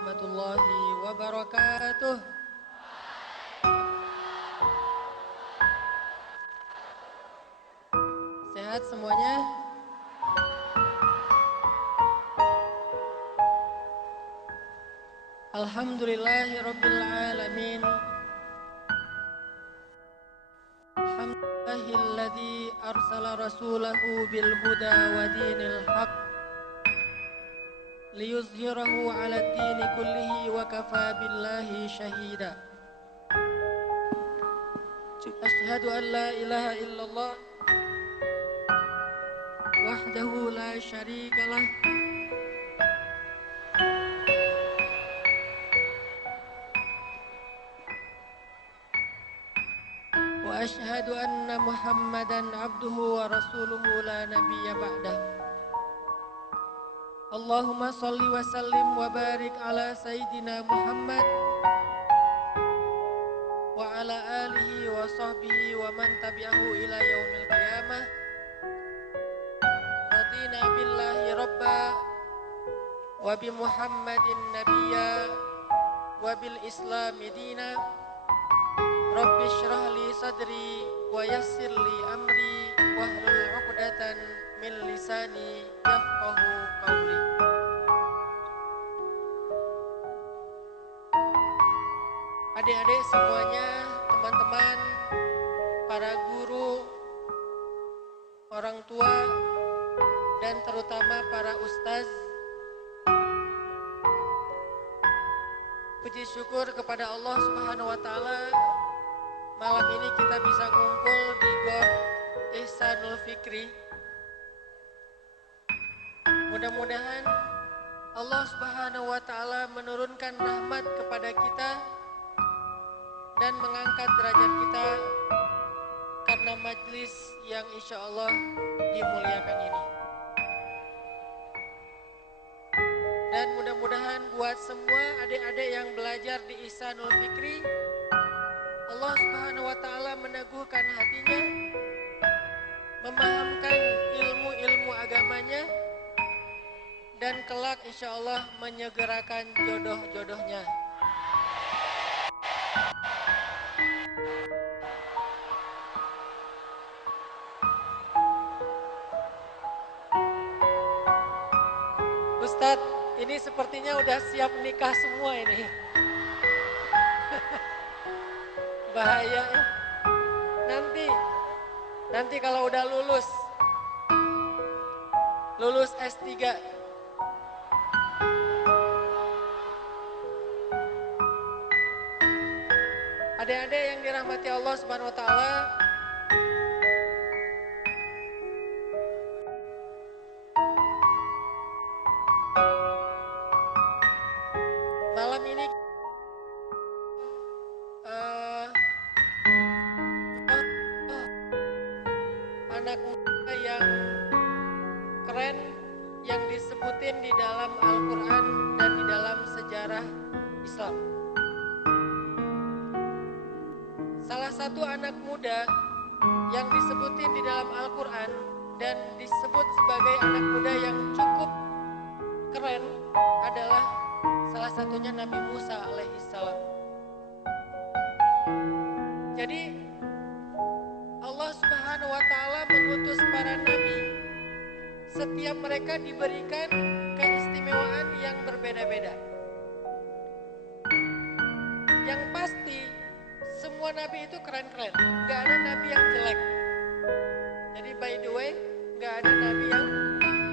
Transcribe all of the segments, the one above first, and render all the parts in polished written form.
warahmatullahi wabarakatuh. Sehat semuanya? Alhamdulillahi alamin. Alhamdulillahilladzi arsala rasulahu bil huda wa dinil haq liyuzhirahu 'ala ad-dini kullihi wa kafa billahi shahida. Asyhadu an la ilaha illallah wahdahu la syarikalah wa asyhadu anna Muhammadan abduhu wa rasuluhu la nabiyya ba'dah. Allahumma salli wa sallim wa barik ala sayyidina Muhammad wa ala alihi wa sahbihi wa man tabi'ahu ila yaumil qiyamah. Radina billahi rabba wa bi Muhammadin nabiyya wa bil islami dina. Rabbi shrah li sadri wa yassir li amri wahlul 'uqdatan min lisani yafqahu qawli. Adik-adik semuanya, teman-teman, para guru, orang tua, dan terutama para ustaz, puji syukur kepada Allah Subhanahu wa Ta'ala. Malam ini kita bisa ngumpul di GOR Ihsanul Fikri. Mudah-mudahan Allah Subhanahu wa Ta'ala menurunkan rahmat kepada kita dan mengangkat derajat kita karena majlis yang insya Allah dimuliakan ini. Dan mudah-mudahan buat semua adik-adik yang belajar di Ihsanul Fikri, Allah Subhanahu wa Ta'ala meneguhkan hatinya, memahamkan ilmu-ilmu agamanya, dan kelak insya Allah menyegerakan jodoh-jodohnya. Ustadz, ini sepertinya udah siap nikah semua ini. Bahaya ya. Nanti kalau udah lulus S3, adik-adik yang dirahmati Allah Subhanahu wa Ta'ala, malam ini anak muda yang keren yang disebutin di dalam Al-Quran dan di dalam sejarah Islam. Salah satu anak muda yang disebutin di dalam Al-Quran dan disebut sebagai anak muda yang cukup keren adalah salah satunya Nabi Musa alaihissalam. Jadi Allah Subhanahu wa Ta'ala mengutus para nabi. Setiap mereka diberikan keistimewaan yang berbeda-beda. Yang pasti semua nabi itu keren-keren, gak ada nabi yang jelek. Jadi by the way, gak ada nabi yang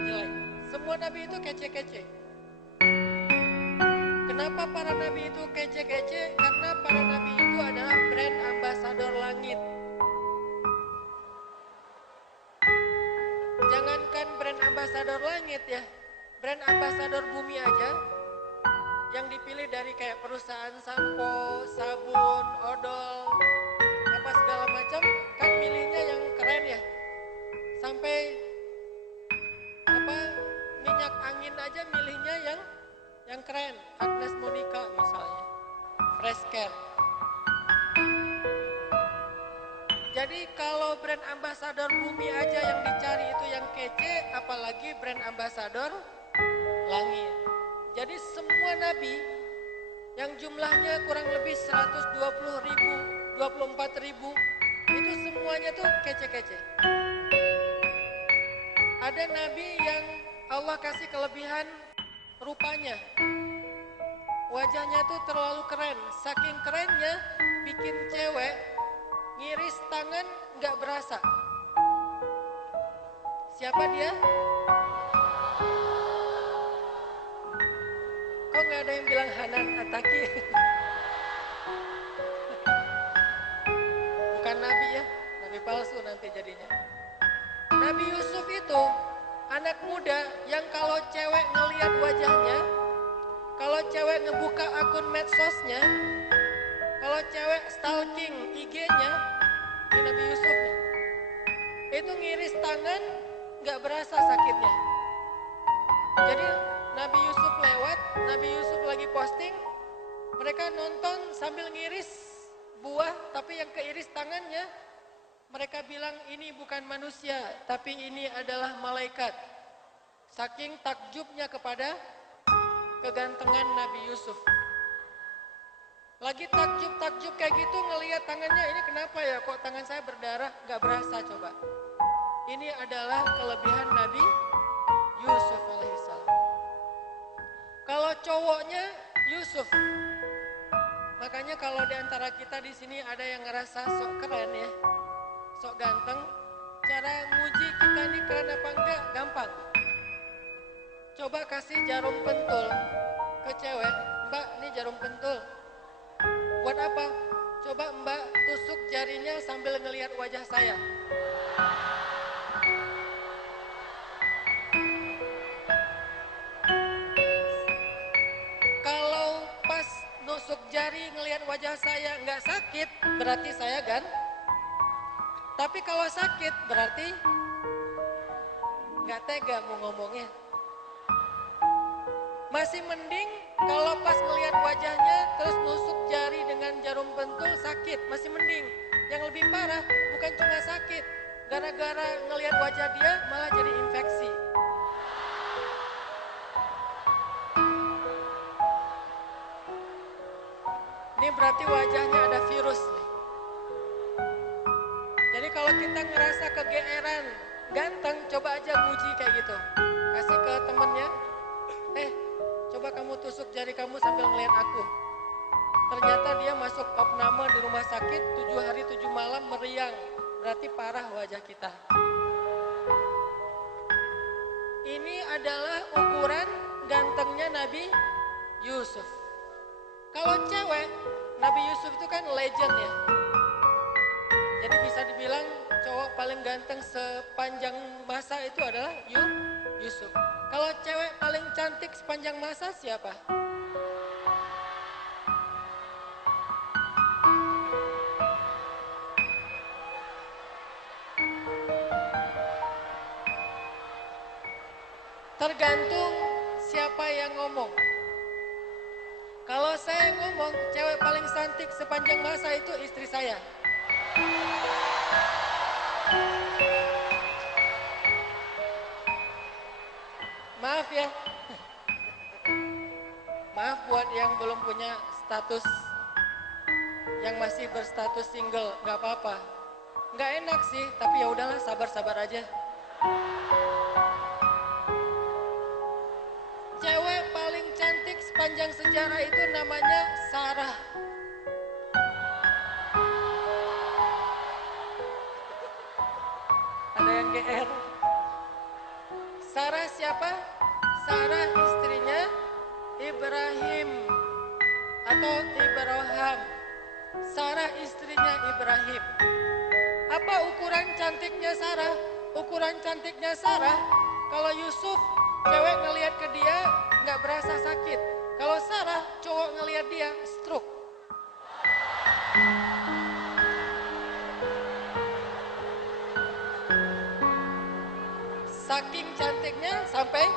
jelek. Semua nabi itu kece-kece. Kenapa para nabi itu kece-kece? Karena para nabi itu adalah brand ambasador langit. Jangankan brand ambasador langit ya, brand ambasador bumi aja yang dipilih dari kayak perusahaan sampo, sabun, odol, apa segala macam, kan milihnya yang keren ya. Sampai minyak angin aja milihnya yang keren. Agnes Monica misalnya, Fresh Care. Jadi kalau brand ambasador bumi aja yang dicari itu yang kece, apalagi brand ambasador langit. Jadi semua nabi yang jumlahnya kurang lebih 120 ribu, 24 ribu, itu semuanya tuh kece-kece. Ada nabi yang Allah kasih kelebihan rupanya. Wajahnya tuh terlalu keren, saking kerennya bikin cewek ngiris tangan gak berasa. Siapa dia? Kok gak ada yang bilang Hanan Ataki? Bukan nabi ya, nabi palsu nanti jadinya. Nabi Yusuf itu anak muda yang kalau cewek ngelihat wajahnya, kalau cewek ngebuka akun medsosnya, kalau cewek stalking IG-nya, ini Nabi Yusuf nih, itu ngiris tangan gak berasa sakitnya. Jadi Nabi Yusuf lewat, Nabi Yusuf lagi posting, mereka nonton sambil ngiris buah, tapi yang keiris tangannya, mereka bilang ini bukan manusia, tapi ini adalah malaikat. Saking takjubnya kepada kegantengan Nabi Yusuf. Lagi takjub kayak gitu ngelihat tangannya, ini kenapa ya kok tangan saya berdarah, gak berasa coba. Ini adalah kelebihan Nabi Yusuf alaihissalam. Kalau cowoknya Yusuf, makanya kalau diantara kita di sini ada yang ngerasa sok keren ya, sok ganteng, cara nguji kita ini keren apa enggak gampang. Coba kasih jarum pentul ke cewek, Mbak ini jarum pentul. Buat apa? Coba Mbak tusuk jarinya sambil ngelihat wajah saya. Kalau pas nusuk jari ngelihat wajah saya nggak sakit, berarti saya kan? Tapi kalau sakit berarti nggak tega mau ngomongnya. Masih mending kalau pas ngelihat wajahnya terus nusuk jari dengan jarum pentul sakit, masih mending. Yang lebih parah bukan cuma sakit, gara-gara ngelihat wajah dia malah jadi infeksi. Ini berarti wajahnya ada virus nih. Jadi kalau kita ngerasa kegeeran, ganteng, coba aja nguji kayak gitu. Kasih ke temennya, coba kamu tusuk jari kamu sambil ngeliat aku. Ternyata dia masuk opname di rumah sakit 7 hari 7 malam meriang. Berarti parah wajah kita. Ini adalah ukuran gantengnya Nabi Yusuf. Kalau cewek, Nabi Yusuf itu kan legend ya. Jadi bisa dibilang cowok paling ganteng sepanjang masa itu adalah Yusuf. Kalau cewek paling cantik sepanjang masa siapa? Tergantung siapa yang ngomong. Kalau saya ngomong cewek paling cantik sepanjang masa itu istri saya. Maaf ya. Maaf buat yang belum punya status, yang masih berstatus single, nggak apa-apa. Nggak enak sih, tapi ya udahlah, sabar-sabar aja. Cewek paling cantik sepanjang sejarah itu namanya Sarah. Ada yang GR. Sarah siapa? Sarah istrinya Ibrahim atau Ibrahim. Sarah istrinya Ibrahim. Apa ukuran cantiknya Sarah? Ukuran cantiknya Sarah, kalau Yusuf cewek ngelihat ke dia nggak berasa sakit. Kalau Sarah cowok ngelihat dia stroke. Saking cantiknya sampai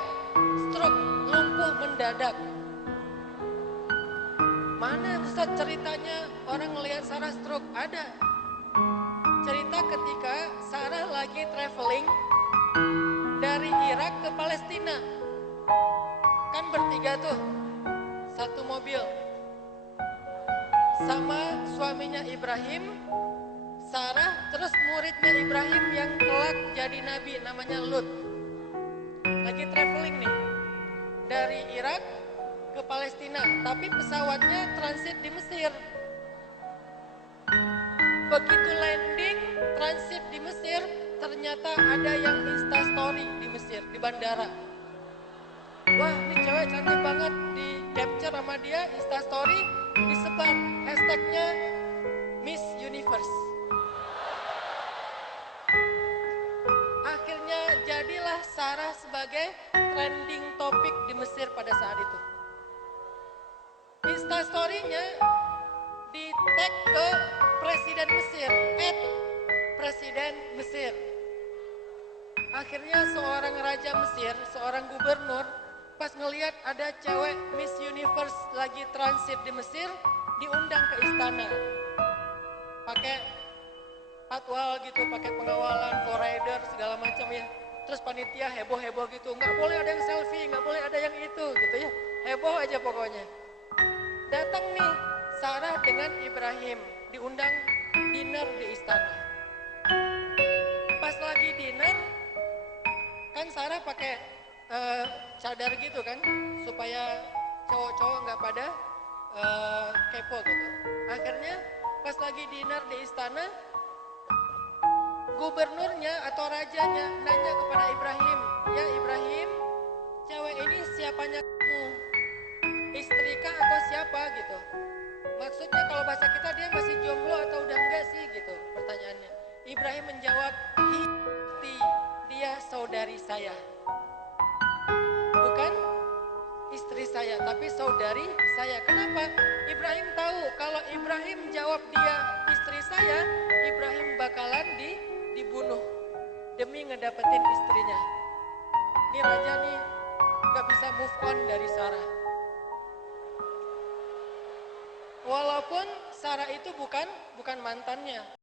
stroke, lumpuh mendadak. Mana Ustaz ceritanya orang ngelihat Sarah stroke? Ada. Cerita ketika Sarah lagi traveling dari Irak ke Palestina. Kan bertiga tuh, satu mobil. sama suaminya Ibrahim, Sarah, terus muridnya Ibrahim yang kelak jadi nabi namanya Lut. Lagi traveling nih dari Irak ke Palestina, tapi pesawatnya transit di Mesir. Begitu landing transit di Mesir, ternyata ada yang instastory di Mesir, di bandara. Wah, ini cewek cantik banget, di capture sama dia, instastory, disebar, hashtagnya Miss Universe. Akhirnya jadilah Sarah sebagai trending topik di Mesir pada saat itu. Instastory-nya di tag ke Presiden Mesir, Presiden Mesir. Akhirnya seorang raja Mesir, seorang gubernur, pas ngelihat ada cewek Miss Universe lagi transit di Mesir, diundang ke istana. Pakai patwal gitu, pakai pengawalan, forrider, segala macam ya. Terus panitia heboh-heboh gitu, nggak boleh ada yang selfie, nggak boleh ada yang itu gitu ya. Heboh aja pokoknya. Datang nih Sarah dengan Ibrahim, diundang dinner di istana. Pas lagi dinner, kan Sarah pakai cadar gitu kan, supaya cowok-cowok nggak pada kepo gitu. Akhirnya pas lagi dinner di istana, gubernurnya atau rajanya nanya kepada Ibrahim, ya Ibrahim, cewek ini siapanya kamu? Istri kah atau siapa gitu? Maksudnya kalau bahasa kita dia masih jomblo atau udah enggak sih gitu pertanyaannya. Ibrahim menjawab, dia saudari saya. Bukan istri saya, tapi saudari saya. Kenapa? Ibrahim tahu kalau Ibrahim jawab dia istri saya, Ibrahim bakalan dibunuh demi ngedapetin istrinya. Ini raja nih gak bisa move on dari Sarah. Walaupun Sarah itu bukan mantannya.